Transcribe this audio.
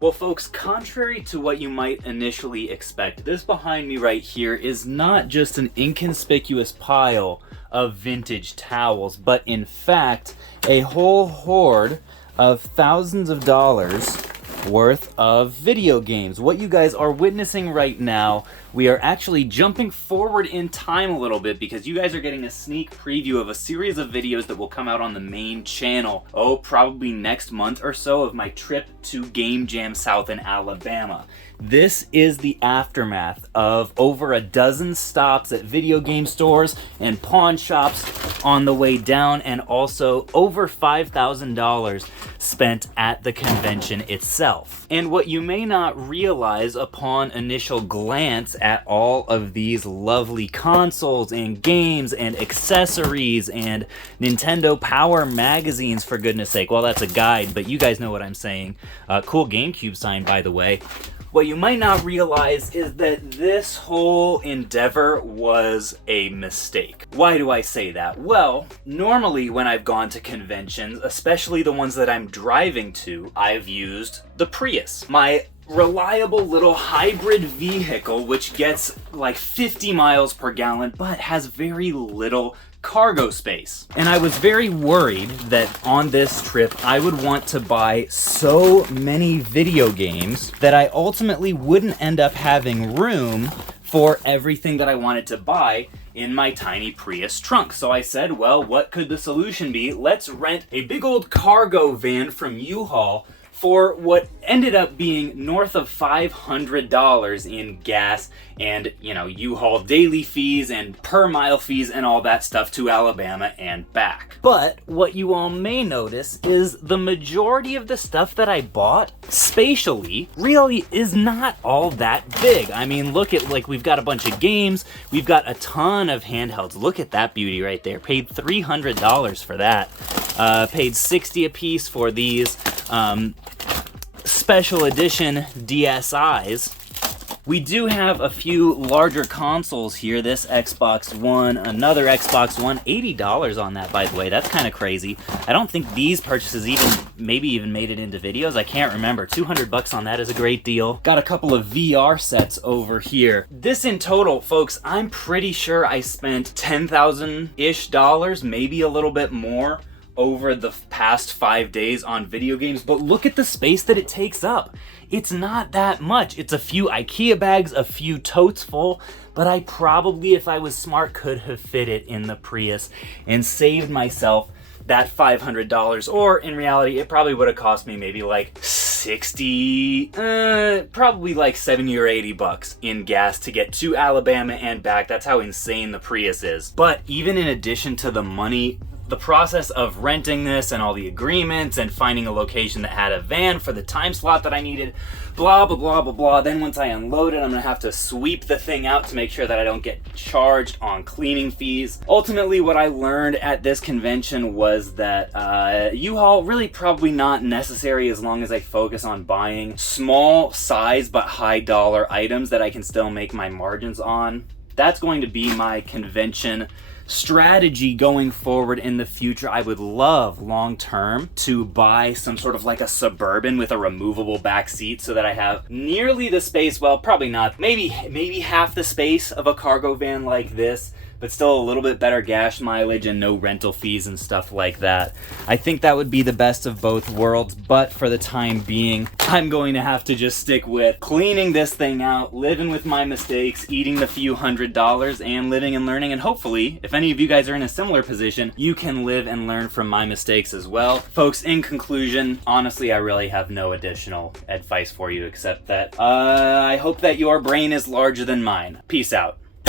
Well, folks, contrary to what you might initially expect, this behind me right here is not just an inconspicuous pile of vintage towels, but in fact, a whole hoard of thousands of dollars worth of video games. What you guys are witnessing right now, we are actually jumping forward in time a little bit because you guys are getting a sneak preview of a series of videos that will come out on the main channel, probably next month or so, of my trip to Game Jam South in Alabama. This is the aftermath of over a dozen stops at video game stores and pawn shops on the way down, and also over $5,000 spent at the convention itself. And what you may not realize upon initial glance at all of these lovely consoles and games and accessories and Nintendo Power magazines, for goodness sake. Well, that's a guide, but you guys know what I'm saying. Cool GameCube sign, by the way. What you might not realize is that this whole endeavor was a mistake. Why do I say that? Well, normally when I've gone to conventions, especially the ones that I'm driving to, I've used the Prius. My reliable little hybrid vehicle, which gets like 50 miles per gallon, but has very little cargo space. And I was very worried that on this trip I would want to buy so many video games that I ultimately wouldn't end up having room for everything that I wanted to buy in my tiny Prius trunk. So I said, well, what could the solution be? Let's rent a big old cargo van from U-Haul for what ended up being north of $500 in gas and, U-Haul daily fees and per mile fees and all that stuff to Alabama and back. But what you all may notice is the majority of the stuff that I bought spatially really is not all that big. I mean, look at, we've got a bunch of games, we've got a ton of handhelds. Look at that beauty right there. Paid $300 for that. Paid $60 a piece for these special edition DSIs. We do have a few larger consoles here. This Xbox One, another Xbox One, $80 on that, by the way. That's kind of crazy. I don't think these purchases maybe even made it into videos. I can't remember. $200 on that is a great deal. Got a couple of VR sets over here. This in total, folks, I'm pretty sure I spent $10,000-ish, maybe a little bit more, over the past 5 days on video games, but look at the space that it takes up. It's not that much. It's a few IKEA bags, a few totes full, but I probably, if I was smart, could have fit it in the Prius and saved myself that $500, or in reality, it probably would have cost me maybe like 60, probably like 70 or 80 bucks in gas to get to Alabama and back. That's how insane the Prius is. But even in addition to the money, the process of renting this and all the agreements and finding a location that had a van for the time slot that I needed, blah, blah, blah, blah, blah. Then once I unload it, I'm gonna have to sweep the thing out to make sure that I don't get charged on cleaning fees. Ultimately, what I learned at this convention was that U-Haul really probably not necessary as long as I focus on buying small size but high dollar items that I can still make my margins on. That's going to be my convention strategy going forward in the future. I would love long term to buy some sort of like a Suburban with a removable back seat so that I have nearly the space, well, probably not, maybe half the space of a cargo van like this, but still a little bit better gas mileage and no rental fees and stuff like that. I think that would be the best of both worlds, but for the time being, I'm going to have to just stick with cleaning this thing out, living with my mistakes, eating the few $100s, and living and learning. And hopefully, if any of you guys are in a similar position, you can live and learn from my mistakes as well. Folks, in conclusion, honestly, I really have no additional advice for you except that I hope that your brain is larger than mine. Peace out.